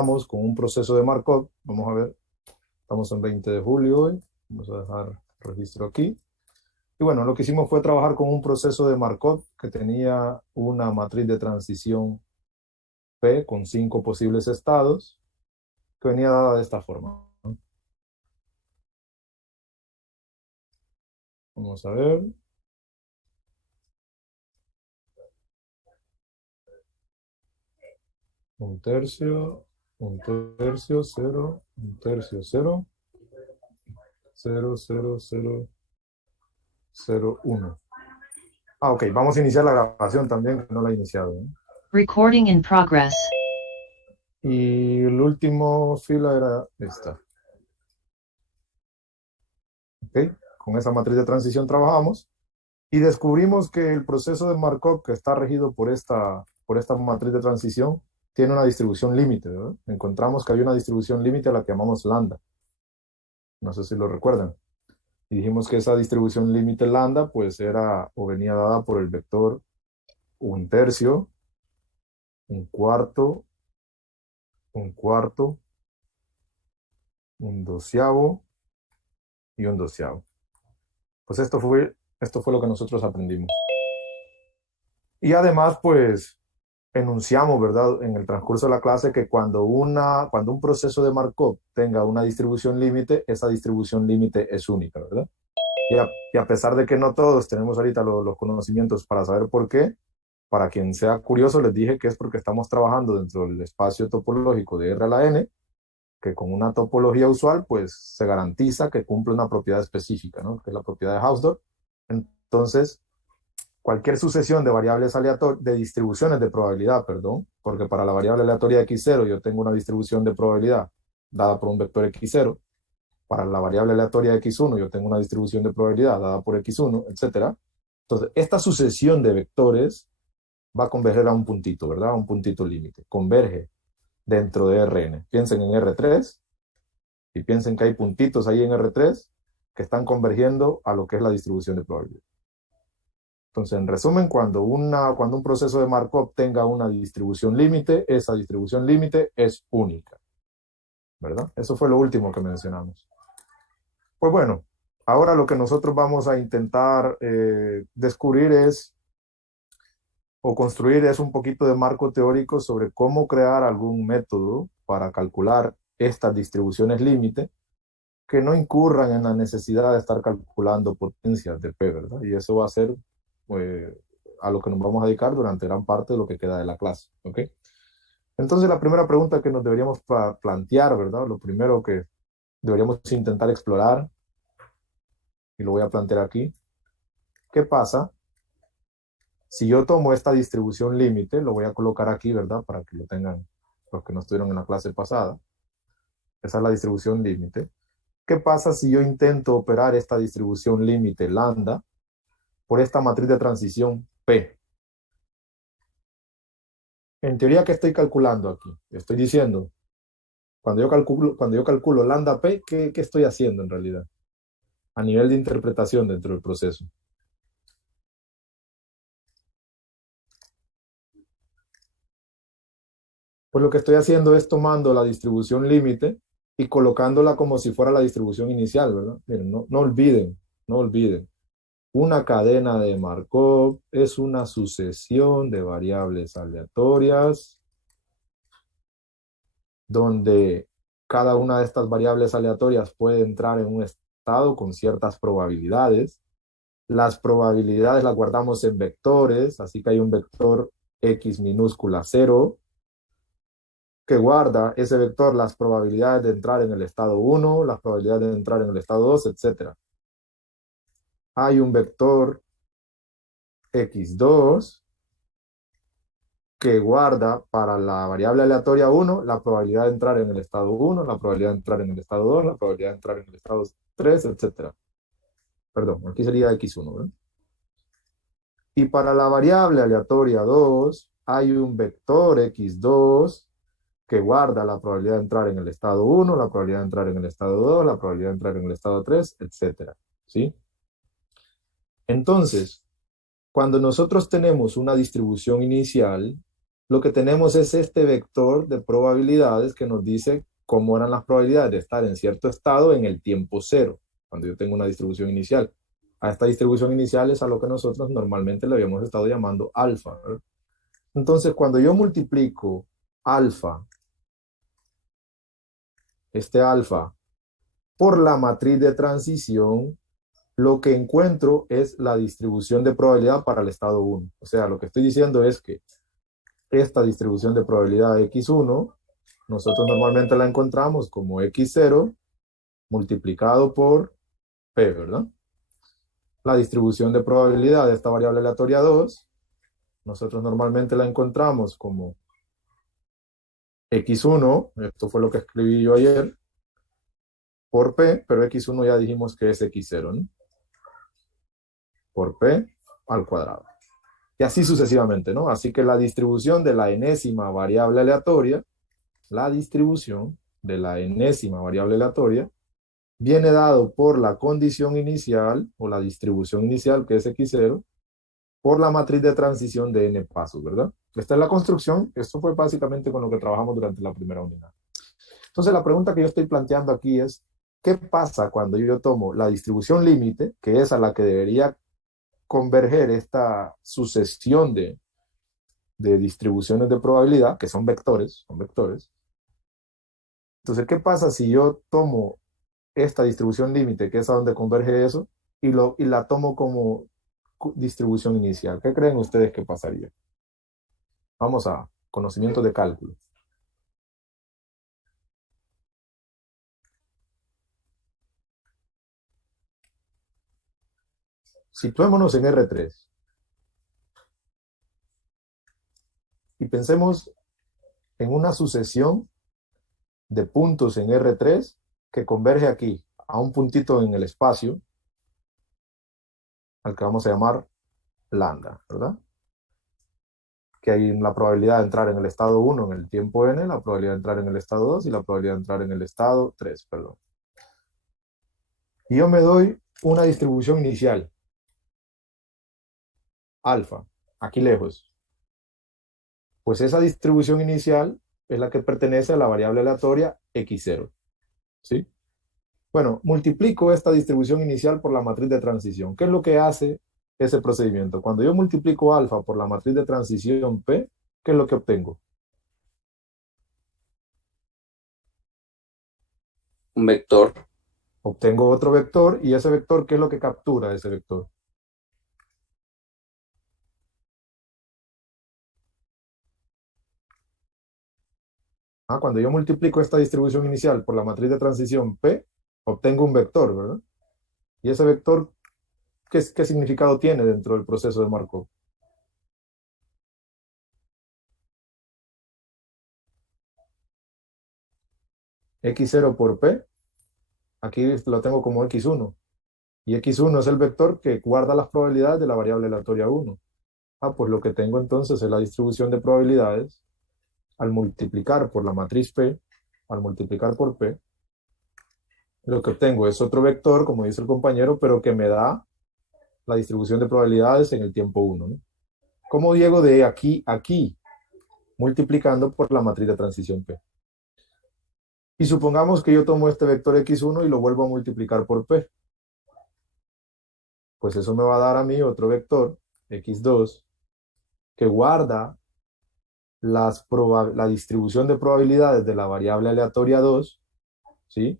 con un proceso de Markov. Vamos a ver, estamos en 20 de julio hoy. Vamos a dejar registro aquí. Y bueno, lo que hicimos fue trabajar con un proceso de Markov que tenía una matriz de transición P con 5 posibles estados que venía dada de esta forma, ¿no? Vamos a ver. Un tercio, un tercio, cero, un tercio, cero, cero, cero, cero, cero, uno. Ah, ok, vamos a iniciar la grabación también, que no la he iniciado, ¿no? Recording in progress. Y el último fila era esta. ¿Ok? Con esa matriz de transición trabajamos y descubrimos que el proceso de Markov que está regido por esta matriz de transición tiene una distribución límite, ¿verdad? Encontramos que hay una distribución límite a la que llamamos lambda. No sé si lo recuerdan. Y dijimos que esa distribución límite lambda pues era o venía dada por el vector un tercio, un cuarto, un cuarto, un doceavo y un doceavo. Pues esto fue lo que nosotros aprendimos. Y además, pues, enunciamos, ¿verdad?, en el transcurso de la clase que cuando un proceso de Markov tenga una distribución límite, esa distribución límite es única, ¿verdad? Y a pesar de que no todos tenemos ahorita los conocimientos para saber por qué, para quien sea curioso, les dije que es porque estamos trabajando dentro del espacio topológico de R a la N, que con una topología usual, pues se garantiza que cumple una propiedad específica, ¿no? Que es la propiedad de Hausdorff. Entonces, cualquier sucesión de variables aleatorias, de distribuciones de probabilidad, perdón, porque para la variable aleatoria x0 yo tengo una distribución de probabilidad dada por un vector x0, para la variable aleatoria x1 yo tengo una distribución de probabilidad dada por x1, etcétera. Entonces, esta sucesión de vectores va a converger a un puntito, ¿verdad? A un puntito límite. Converge dentro de Rn. Piensen en R3 y piensen que hay puntitos ahí en R3 que están convergiendo a lo que es la distribución de probabilidad. Entonces, en resumen, cuando un proceso de Markov tenga una distribución límite, esa distribución límite es única, ¿verdad? Eso fue lo último que mencionamos. Pues bueno, ahora lo que nosotros vamos a intentar descubrir es, o construir es un poquito de marco teórico sobre cómo crear algún método para calcular estas distribuciones límite que no incurran en la necesidad de estar calculando potencias de P, ¿verdad? Y eso va a ser eh, a lo que nos vamos a dedicar durante gran parte de lo que queda de la clase, ¿ok? Entonces la primera pregunta que nos deberíamos plantear, ¿verdad? Lo primero que deberíamos intentar explorar, y lo voy a plantear aquí, ¿qué pasa si yo tomo esta distribución límite? Lo voy a colocar aquí, ¿verdad? Para que lo tengan los que no estuvieron en la clase pasada. Esa es la distribución límite. ¿Qué pasa si yo intento operar esta distribución límite lambda por esta matriz de transición P? En teoría, ¿qué estoy calculando aquí? Estoy diciendo, cuando yo calculo lambda P, ¿qué estoy haciendo en realidad? A nivel de interpretación dentro del proceso. Pues lo que estoy haciendo es tomando la distribución límite y colocándola como si fuera la distribución inicial, ¿verdad? Miren, no olviden. Una cadena de Markov es una sucesión de variables aleatorias donde cada una de estas variables aleatorias puede entrar en un estado con ciertas probabilidades. Las probabilidades las guardamos en vectores, así que hay un vector x minúscula 0 que guarda ese vector las probabilidades de entrar en el estado 1, las probabilidades de entrar en el estado 2, etc. Hay un vector x2 que guarda para la variable aleatoria 1 la probabilidad de entrar en el estado 1, la probabilidad de entrar en el estado 2, la probabilidad de entrar en el estado 3, etc. Perdón, aquí sería x1, ¿verdad? Y para la variable aleatoria 2 hay un vector x2 que guarda la probabilidad de entrar en el estado 1, la probabilidad de entrar en el estado 2, la probabilidad de entrar en el estado 3, etc. ¿Sí? Entonces, cuando nosotros tenemos una distribución inicial, lo que tenemos es este vector de probabilidades que nos dice cómo eran las probabilidades de estar en cierto estado en el tiempo cero, cuando yo tengo una distribución inicial. A esta distribución inicial es a lo que nosotros normalmente le habíamos estado llamando alfa, ¿verdad? Entonces, cuando yo multiplico alfa, este alfa, por la matriz de transición, lo que encuentro es la distribución de probabilidad para el estado 1. O sea, lo que estoy diciendo es que esta distribución de probabilidad x1, nosotros normalmente la encontramos como x0 multiplicado por p, ¿verdad? La distribución de probabilidad de esta variable aleatoria 2, nosotros normalmente la encontramos como x1, esto fue lo que escribí yo ayer, por p, pero x1 ya dijimos que es x0, ¿no? Por p al cuadrado. Y así sucesivamente, ¿no? Así que la distribución de la enésima variable aleatoria, la distribución de la enésima variable aleatoria, viene dado por la condición inicial, o la distribución inicial, que es x0, por la matriz de transición de n pasos, ¿verdad? Esta es la construcción, esto fue básicamente con lo que trabajamos durante la primera unidad. Entonces la pregunta que yo estoy planteando aquí es, ¿qué pasa cuando yo tomo la distribución límite, que es a la que debería converger esta sucesión de distribuciones de probabilidad, que son vectores, son vectores? Entonces, ¿qué pasa si yo tomo esta distribución límite, que es a donde converge eso, y la tomo como distribución inicial? ¿Qué creen ustedes que pasaría? Vamos a conocimientos de cálculo. Situémonos en R3 y pensemos en una sucesión de puntos en R3 que converge aquí a un puntito en el espacio al que vamos a llamar lambda, ¿verdad? Que hay la probabilidad de entrar en el estado 1 en el tiempo n, la probabilidad de entrar en el estado 2 y la probabilidad de entrar en el estado 3, perdón. Y yo me doy una distribución inicial, alfa, aquí lejos. Pues esa distribución inicial es la que pertenece a la variable aleatoria x0, ¿sí? Bueno, multiplico esta distribución inicial por la matriz de transición. ¿Qué es lo que hace ese procedimiento? Cuando yo multiplico alfa por la matriz de transición P, ¿qué es lo que obtengo? Un vector. Obtengo otro vector, y ese vector, ¿qué es lo que captura ese vector? Cuando yo multiplico esta distribución inicial por la matriz de transición P, obtengo un vector, ¿verdad? Y ese vector, ¿qué significado tiene dentro del proceso de Markov? X0 por P, aquí lo tengo como X1. Y X1 es el vector que guarda las probabilidades de la variable aleatoria 1. Pues lo que tengo entonces es la distribución de probabilidades al multiplicar por la matriz P, al multiplicar por P, lo que obtengo es otro vector, como dice el compañero, pero que me da la distribución de probabilidades en el tiempo 1, ¿no? ¿Cómo llego de aquí a aquí? Multiplicando por la matriz de transición P. Y supongamos que yo tomo este vector X1 y lo vuelvo a multiplicar por P. Pues eso me va a dar a mí otro vector, X2, que guarda la distribución de probabilidades de la variable aleatoria 2, ¿sí?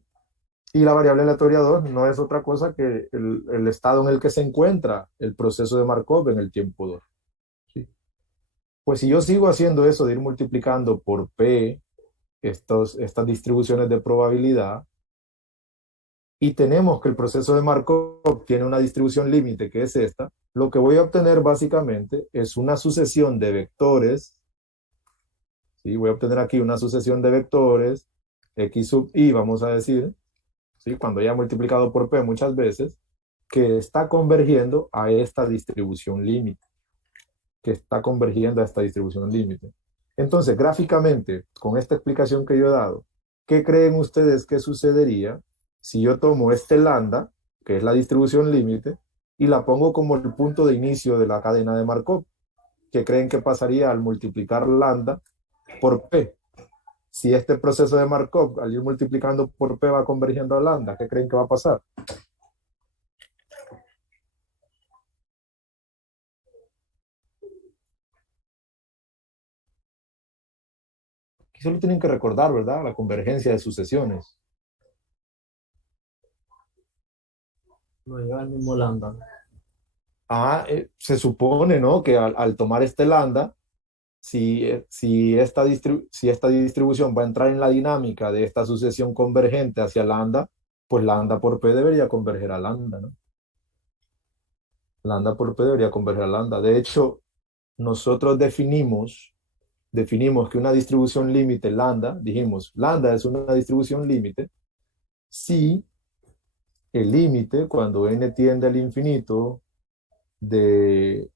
Y la variable aleatoria 2 no es otra cosa que el estado en el que se encuentra el proceso de Markov en el tiempo 2, ¿sí? Pues si yo sigo haciendo eso de ir multiplicando por P estas distribuciones de probabilidad, y tenemos que el proceso de Markov tiene una distribución límite que es esta, lo que voy a obtener básicamente es una sucesión de vectores, ¿sí? Voy a obtener aquí una sucesión de vectores, x sub i, vamos a decir, ¿sí? Cuando ya he multiplicado por p muchas veces, que está convergiendo a esta distribución límite, que está convergiendo a esta distribución límite. Entonces, gráficamente, con esta explicación que yo he dado, ¿qué creen ustedes que sucedería si yo tomo este lambda, que es la distribución límite, y la pongo como el punto de inicio de la cadena de Markov? ¿qué creen que pasaría al multiplicar lambda por P? Si este proceso de Markov, al ir multiplicando por P, va convergiendo a lambda, ¿qué creen que va a pasar? Aquí solo tienen que recordar, ¿verdad? La convergencia de sucesiones. No lleva el mismo lambda. Se supone, ¿no? Que al tomar este lambda, si esta distribución va a entrar en la dinámica de esta sucesión convergente hacia lambda, pues lambda por P debería converger a lambda, ¿no? Lambda por P debería converger a lambda. De hecho, nosotros definimos que una distribución límite lambda, dijimos, lambda es una distribución límite si el límite, cuando n tiende al infinito, de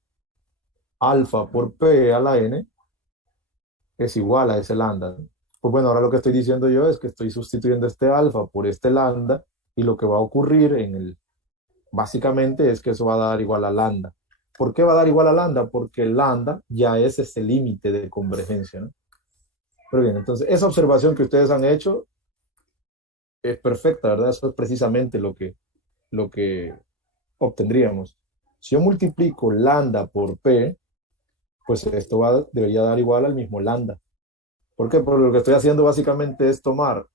alfa por P a la n, es igual a ese lambda. Pues bueno, ahora lo que estoy diciendo yo es que estoy sustituyendo este alfa por este lambda y lo que va a ocurrir básicamente es que eso va a dar igual a lambda. ¿Por qué va a dar igual a lambda? Porque el lambda ya es ese límite de convergencia, ¿no? Pero bien, entonces esa observación que ustedes han hecho es perfecta, ¿verdad? Eso es precisamente lo que obtendríamos. Si yo multiplico lambda por P, pues esto debería dar igual al mismo lambda. ¿Por qué? Porque lo que estoy haciendo básicamente es tomar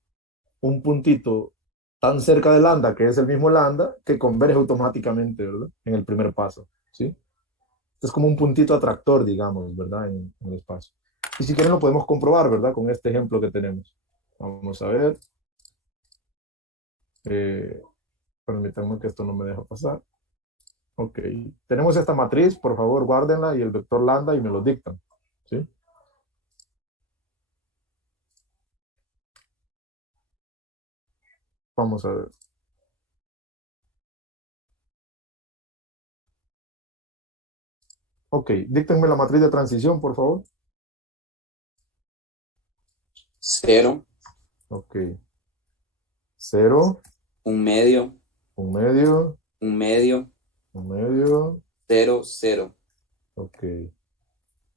un puntito tan cerca de lambda, que es el mismo lambda, que converge automáticamente, ¿verdad? En el primer paso, ¿sí? Es como un puntito atractor, digamos, ¿verdad? En el espacio. Y si quieren lo podemos comprobar, ¿verdad? Con este ejemplo que tenemos. Vamos a ver. Eh, Permítanme que esto no me deja pasar. Ok. Tenemos esta matriz, por favor, guárdenla y el vector lambda y me lo dictan, ¿sí? Vamos a ver. Ok, díctenme la matriz de transición, por favor. 0, Ok. 0, 1 medio, 1 medio, 1 medio, 1 medio. 0, 0. Ok.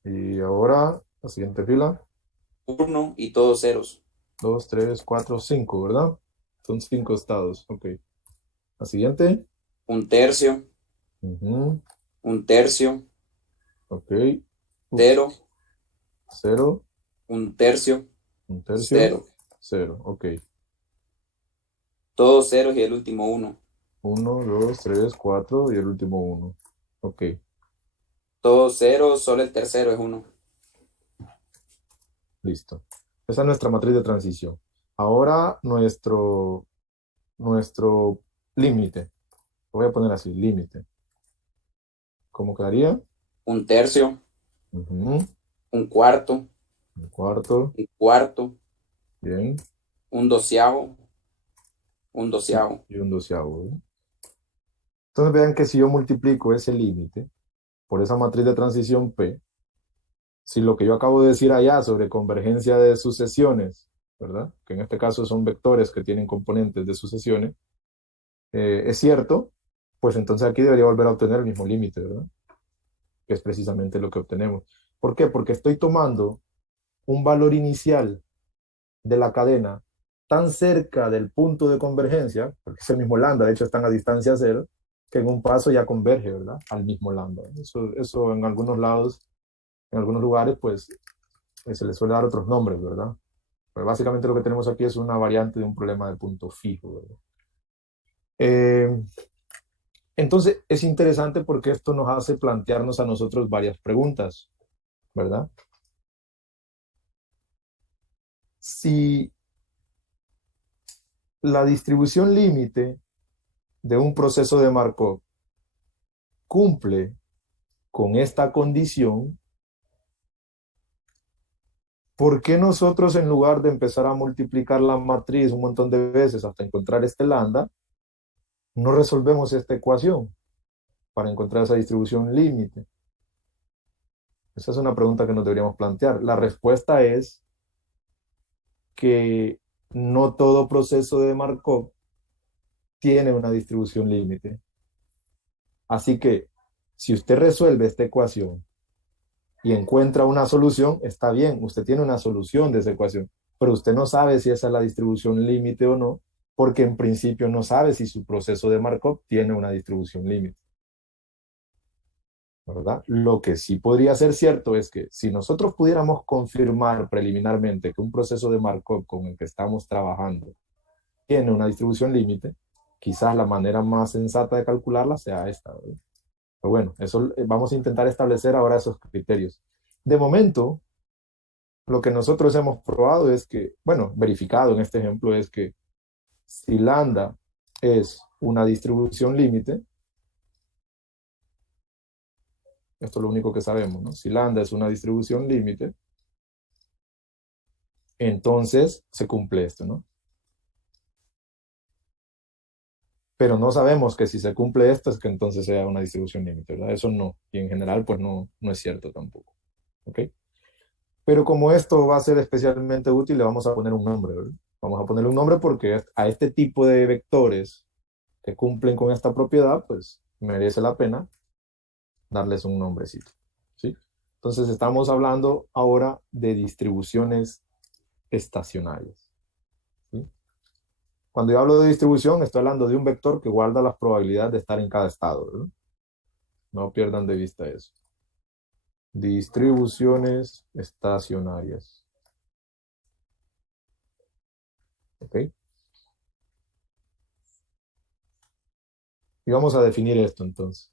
Y ahora, la siguiente fila. 1 y todos ceros. 2, 3, 4, 5, ¿verdad? Son 5 estados. Ok. La siguiente. 1 tercio, Ujú. 1 tercio, Ok. 0, 0, 1 tercio, 1 tercio, 0. 0. Ok. Todos ceros y el último 1. 1, 2, 3, 4 y el último 1. Ok. Todos ceros, solo el tercero es 1. Listo. Esa es nuestra matriz de transición. Ahora nuestro límite. Lo voy a poner así, límite. ¿Cómo quedaría? 1 tercio, Ujú. 1 cuarto, Un cuarto. 1 cuarto, Bien. 1 doceavo, 1 doceavo. Y un doceavo, ¿verdad? Entonces vean que si yo multiplico ese límite por esa matriz de transición P, si lo que yo acabo de decir allá sobre convergencia de sucesiones, ¿verdad? Que en este caso son vectores que tienen componentes de sucesiones, es cierto, pues entonces aquí debería volver a obtener el mismo límite, ¿verdad? Que es precisamente lo que obtenemos. ¿Por qué? Porque estoy tomando un valor inicial de la cadena tan cerca del punto de convergencia, porque es el mismo lambda, de hecho están a distancia cero, que en un paso ya converge, ¿verdad? Al mismo lambda. Eso en algunos lados, en algunos lugares, pues se le suele dar otros nombres, ¿verdad? Pero básicamente lo que tenemos aquí es una variante de un problema de punto fijo, ¿verdad? Eh, entonces es interesante porque esto nos hace plantearnos a nosotros varias preguntas, ¿verdad? Si la distribución límite de un proceso de Markov cumple con esta condición, ¿por qué nosotros en lugar de empezar a multiplicar la matriz un montón de veces hasta encontrar este lambda, no resolvemos esta ecuación para encontrar esa distribución límite? Esa es una pregunta que nos deberíamos plantear. La respuesta es que no todo proceso de Markov tiene una distribución límite. Así que si usted resuelve esta ecuación y encuentra una solución, está bien, usted tiene una solución de esa ecuación, pero usted no sabe si esa es la distribución límite o no, porque en principio no sabe si su proceso de Markov tiene una distribución límite, ¿verdad? Lo que sí podría ser cierto es que si nosotros pudiéramos confirmar preliminarmente que un proceso de Markov con el que estamos trabajando tiene una distribución límite, quizás la manera más sensata de calcularla sea esta, ¿verdad? Pero bueno, eso vamos a intentar establecer ahora esos criterios. De momento, lo que nosotros hemos probado es que, bueno, verificado en este ejemplo es que si lambda es una distribución límite, esto es lo único que sabemos, ¿no? Si lambda es una distribución límite, entonces se cumple esto, ¿no? Pero no sabemos que si se cumple esto es que entonces sea una distribución límite, ¿verdad? Eso no, y en general pues no es cierto tampoco, ¿ok? Pero como esto va a ser especialmente útil, le vamos a poner un nombre, ¿verdad? Vamos a ponerle un nombre porque a este tipo de vectores que cumplen con esta propiedad, pues merece la pena darles un nombrecito, ¿sí? Entonces estamos hablando ahora de distribuciones estacionarias, ¿sí? Cuando yo hablo de distribución, estoy hablando de un vector que guarda las probabilidades de estar en cada estado, ¿verdad? No pierdan de vista eso. Distribuciones estacionarias. ¿Ok? Y vamos a definir esto entonces.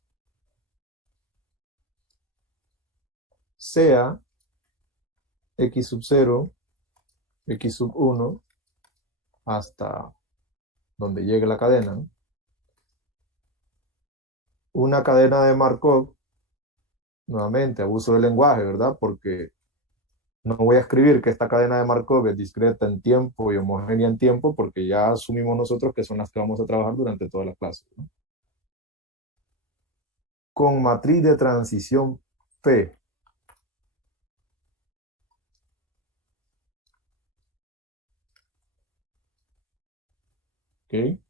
Sea x sub 0, x sub 1, hasta donde llegue la cadena, ¿no? Una cadena de Markov, nuevamente, abuso del lenguaje, ¿verdad? Porque no voy a escribir que esta cadena de Markov es discreta en tiempo y homogénea en tiempo, porque ya asumimos nosotros que son las que vamos a trabajar durante toda la clase, ¿no? Con matriz de transición P. ¿Ok?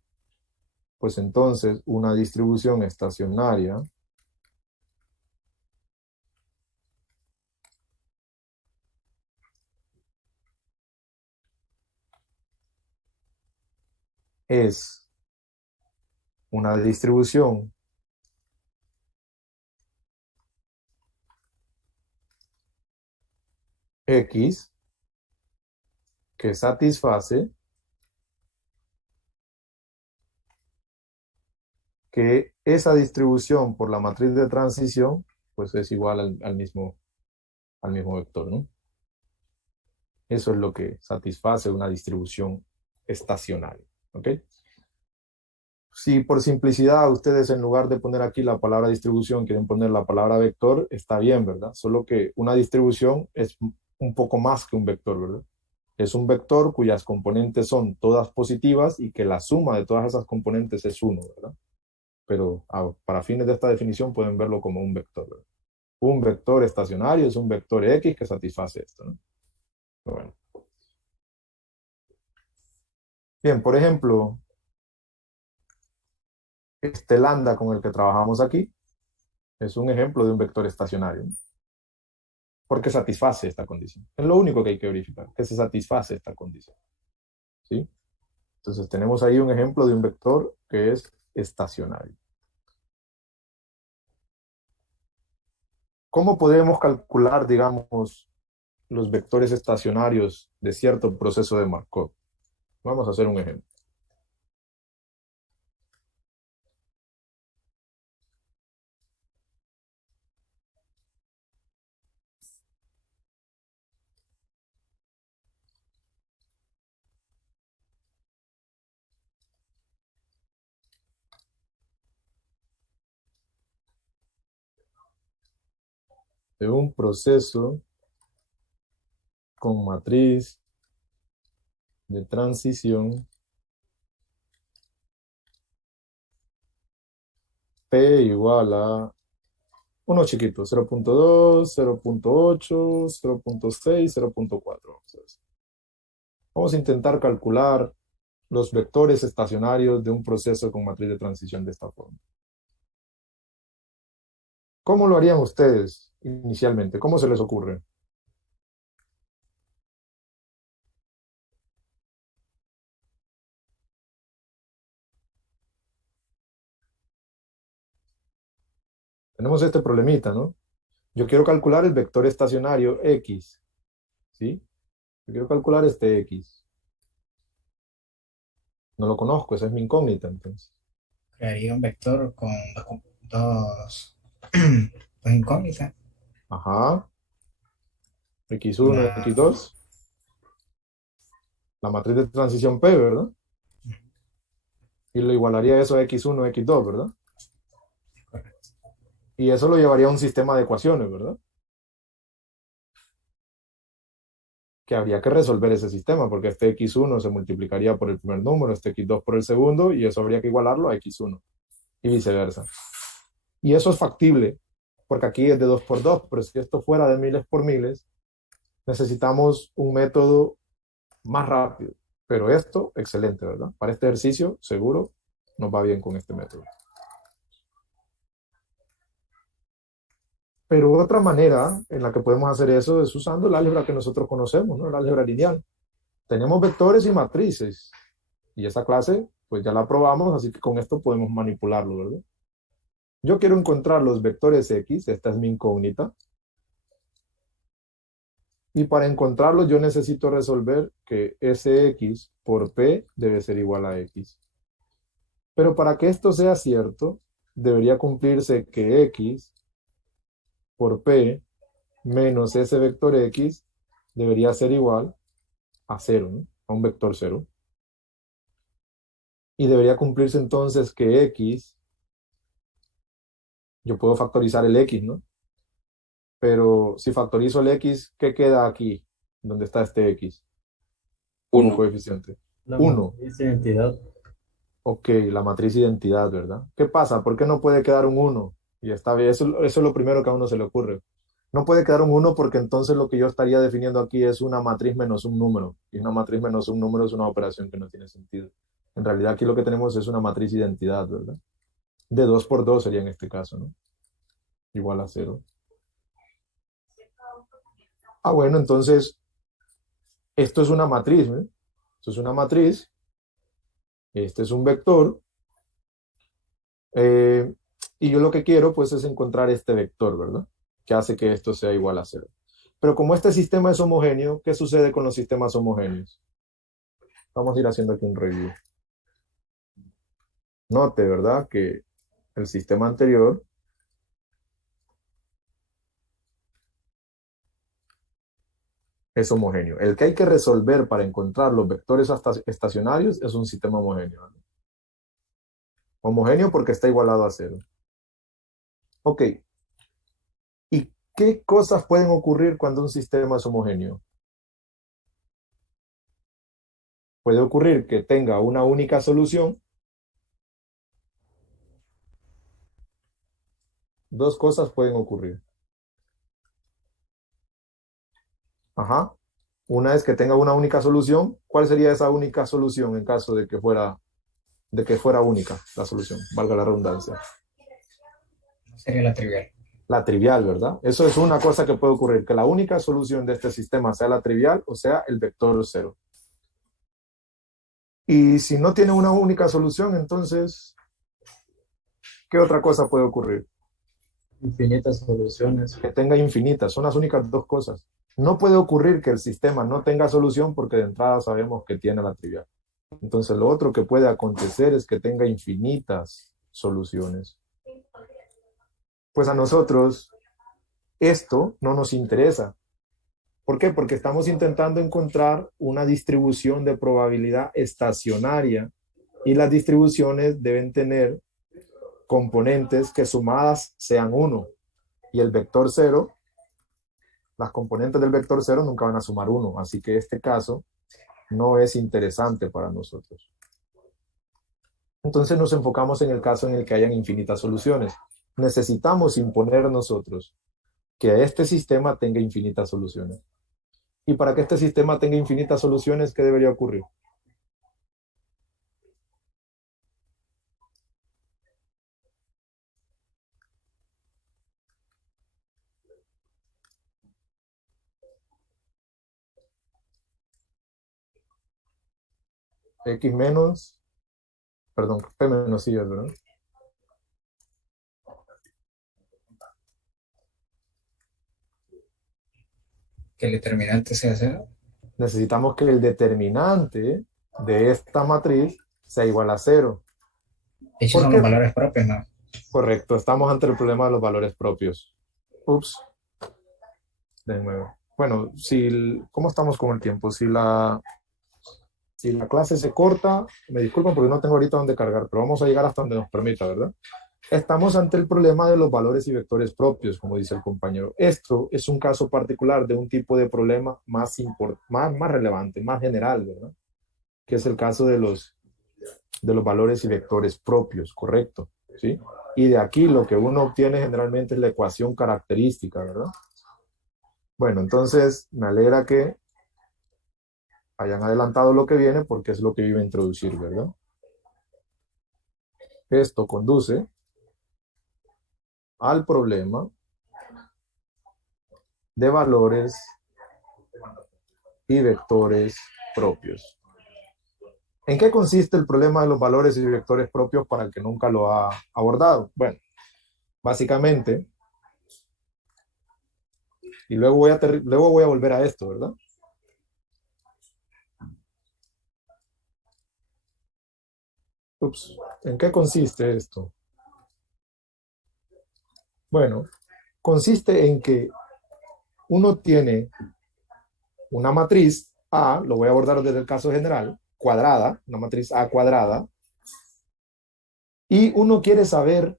Pues entonces una distribución estacionaria es una distribución X que satisface que esa distribución por la matriz de transición pues es igual al mismo vector, ¿no? Eso es lo que satisface una distribución estacionaria, ¿ok? Si por simplicidad ustedes en lugar de poner aquí la palabra distribución quieren poner la palabra vector, está bien, ¿verdad? Solo que una distribución es un poco más que un vector, ¿verdad? Es un vector cuyas componentes son todas positivas y que la suma de todas esas componentes es 1, ¿verdad? Pero para fines de esta definición pueden verlo como un vector, ¿verdad? Un vector estacionario es un vector X que satisface esto, ¿no? Bueno. Bien, por ejemplo, este lambda con el que trabajamos aquí es un ejemplo de un vector estacionario, ¿no? Porque satisface esta condición. Es lo único que hay que verificar, que se satisface esta condición, ¿sí? Entonces tenemos ahí un ejemplo de un vector que es estacionario. ¿Cómo podemos calcular, digamos, los vectores estacionarios de cierto proceso de Markov? Vamos a hacer un ejemplo. De un proceso con matriz de transición P igual a uno chiquito, 0.2, 0.8, 0.6, 0.4. Vamos a intentar calcular los vectores estacionarios de un proceso con matriz de transición de esta forma. ¿Cómo lo harían ustedes inicialmente? ¿Cómo se les ocurre? Tenemos este problemita, ¿no? Yo quiero calcular el vector estacionario X, ¿sí? Yo quiero calcular este X. No lo conozco, esa es mi incógnita, entonces. Crearía un vector con dos, dos incógnitas. Ajá, X1, Una, X2, la matriz de transición P, ¿verdad? Y lo igualaría eso a X1, X2, ¿verdad? correcto. Y eso lo llevaría a un sistema de ecuaciones, ¿verdad? Que habría que resolver ese sistema, porque este X1 se multiplicaría por el primer número, este X2 por el segundo, y eso habría que igualarlo a X1, y viceversa. Y eso es factible, porque aquí es de 2 por 2, pero si esto fuera de miles por miles, necesitamos un método más rápido. Pero esto, excelente, ¿verdad? Para este ejercicio, seguro, nos va bien con este método. Pero otra manera en la que podemos hacer eso es usando el álgebra que nosotros conocemos, ¿no? El álgebra lineal. Tenemos vectores y matrices. Y esa clase, pues ya la probamos, así que con esto podemos manipularlo, ¿verdad? Yo quiero encontrar los vectores X, esta es mi incógnita. Y para encontrarlos yo necesito resolver que Sx por P debe ser igual a X. Pero para que esto sea cierto, debería cumplirse que X por P menos ese vector X debería ser igual a 0, ¿no? A un vector 0. Y debería cumplirse entonces que X, yo puedo factorizar el X, ¿no? Pero si factorizo el X, ¿qué queda aquí? ¿Dónde está este X? Como 1. coeficiente. La 1. matriz de identidad. Ok, la matriz identidad, ¿verdad? ¿Qué pasa? ¿Por qué no puede quedar un 1? Y está bien, eso es lo primero que a uno se le ocurre. No puede quedar un 1 porque entonces lo que yo estaría definiendo aquí es una matriz menos un número. Y una matriz menos un número es una operación que no tiene sentido. En realidad aquí lo que tenemos es una matriz identidad, ¿verdad? De 2 por 2 sería en este caso, ¿no? Igual a 0. Ah, bueno, entonces esto es una matriz, ¿no? Esto es una matriz. Este es un vector. eh, y yo lo que quiero, pues, es encontrar este vector, ¿verdad? Que hace que esto sea igual a 0. Pero como este sistema es homogéneo, ¿qué sucede con los sistemas homogéneos? Vamos a ir haciendo aquí un review. Note, ¿verdad? Que el sistema anterior es homogéneo. El que hay que resolver para encontrar los vectores estacionarios es un sistema homogéneo, ¿no? Homogéneo porque está igualado a 0. Ok. ¿Y qué cosas pueden ocurrir cuando un sistema es homogéneo? Puede ocurrir que tenga una única solución. Dos cosas pueden ocurrir. Ajá. Una es que tenga una única solución. ¿Cuál sería esa única solución en caso de que fuera única la solución? Valga la redundancia. No sería la trivial. La trivial, ¿verdad? Eso es una cosa que puede ocurrir, que la única solución de este sistema sea la trivial o sea el vector 0. Y si no tiene una única solución, entonces, ¿qué otra cosa puede ocurrir? Infinitas soluciones. Que tenga infinitas, son las únicas dos cosas. No puede ocurrir que el sistema no tenga solución porque de entrada sabemos que tiene la trivial. Entonces, lo otro que puede acontecer es que tenga infinitas soluciones. Pues a nosotros esto no nos interesa. ¿Por qué? Porque estamos intentando encontrar una distribución de probabilidad estacionaria y las distribuciones deben tener componentes que sumadas sean 1 y el vector 0, las componentes del vector 0 nunca van a sumar 1, así que este caso no es interesante para nosotros. Entonces nos enfocamos en el caso en el que hayan infinitas soluciones. Necesitamos imponer nosotros que este sistema tenga infinitas soluciones. Y para que este sistema tenga infinitas soluciones, ¿qué debería ocurrir? X menos, perdón, P menos I, ¿verdad? Que el determinante sea cero. Necesitamos que el determinante de esta matriz sea igual a cero. Esos ¿Por son los qué? valores propios, ¿no? Correcto, estamos ante el problema de los valores propios. Ups, déjenme ver. Bueno, ¿cómo estamos con el tiempo? Si la clase se corta, me disculpan porque no tengo ahorita dónde cargar, pero vamos a llegar hasta donde nos permita, ¿verdad? Estamos ante el problema de los valores y vectores propios, como dice el compañero. Esto es un caso particular de un tipo de problema más relevante, más general, ¿verdad? Que es el caso de los valores y vectores propios, ¿correcto? ¿Sí? Y de aquí lo que uno obtiene generalmente es la ecuación característica, ¿verdad? Bueno, entonces me alegra que hayan adelantado lo que viene porque es lo que iba a introducir, ¿verdad? Esto conduce al problema de valores y vectores propios. ¿En qué consiste el problema de los valores y vectores propios para el que nunca lo ha abordado? Bueno, básicamente, y luego voy a volver a esto, ¿verdad? Ups, ¿en qué consiste esto? Bueno, consiste en que uno tiene una matriz A, lo voy a abordar desde el caso general, cuadrada, una matriz A cuadrada, y uno quiere saber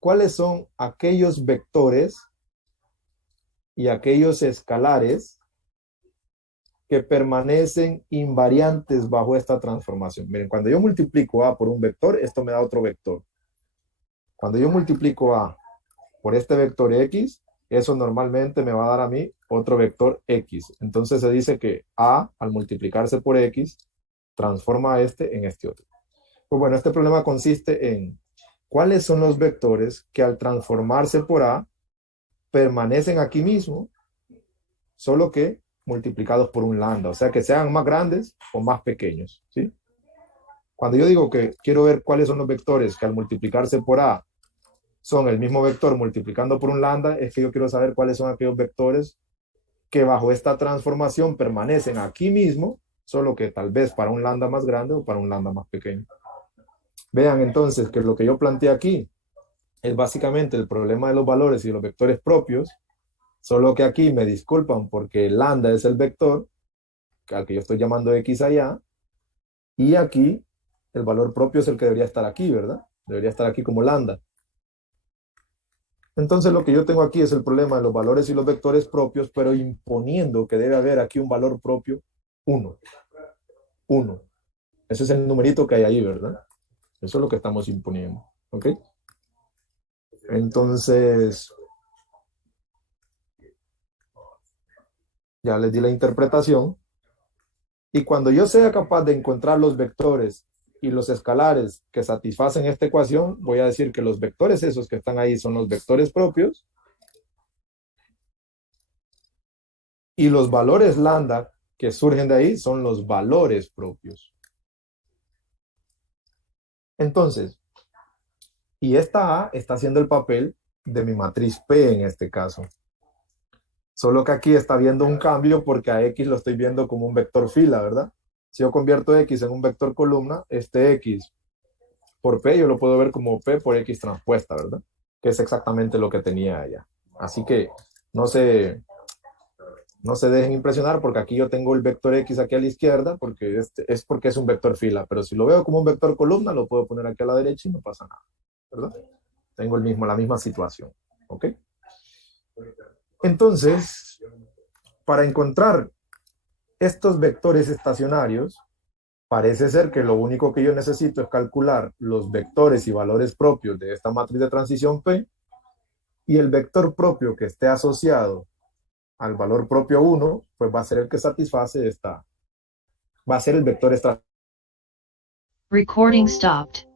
cuáles son aquellos vectores y aquellos escalares que permanecen invariantes bajo esta transformación. Miren, cuando yo multiplico A por un vector, esto me da otro vector. Cuando yo multiplico A por este vector X, eso normalmente me va a dar a mí otro vector X. Entonces se dice que A, al multiplicarse por X, transforma a este en este otro. Pues bueno, este problema consiste en cuáles son los vectores que al transformarse por A permanecen aquí mismo, solo que multiplicados por un lambda, o sea que sean más grandes o más pequeños, ¿sí? Cuando yo digo que quiero ver cuáles son los vectores que al multiplicarse por A son el mismo vector multiplicando por un lambda, es que yo quiero saber cuáles son aquellos vectores que bajo esta transformación permanecen aquí mismo, solo que tal vez para un lambda más grande o para un lambda más pequeño. Vean entonces que lo que yo planteé aquí es básicamente el problema de los valores y los vectores propios, solo que aquí me disculpan porque lambda es el vector al que yo estoy llamando x allá, y aquí el valor propio es el que debería estar aquí, ¿verdad? Debería estar aquí como lambda. Entonces lo que yo tengo aquí es el problema de los valores y los vectores propios, pero imponiendo que debe haber aquí un valor propio 1. 1. Ese es el numerito que hay ahí, ¿verdad? Eso es lo que estamos imponiendo. ¿Ok? Entonces, ya les di la interpretación. Y cuando yo sea capaz de encontrar los vectores y los escalares que satisfacen esta ecuación, voy a decir que los vectores esos que están ahí son los vectores propios y los valores lambda que surgen de ahí son los valores propios. Entonces, y esta A está haciendo el papel de mi matriz P en este caso. Solo que aquí está viendo un cambio porque a X lo estoy viendo como un vector fila, ¿verdad? Si yo convierto X en un vector columna, este X por P yo lo puedo ver como P por X transpuesta, ¿verdad? Que es exactamente lo que tenía allá. Así que no se dejen impresionar porque aquí yo tengo el vector X aquí a la izquierda porque es porque es un vector fila, pero si lo veo como un vector columna lo puedo poner aquí a la derecha y no pasa nada, ¿verdad? Tengo la misma situación, ¿ok? Entonces, para encontrar estos vectores estacionarios, parece ser que lo único que yo necesito es calcular los vectores y valores propios de esta matriz de transición P y el vector propio que esté asociado al valor propio 1, pues va a ser el que satisface va a ser el vector estacionario. Recording stopped.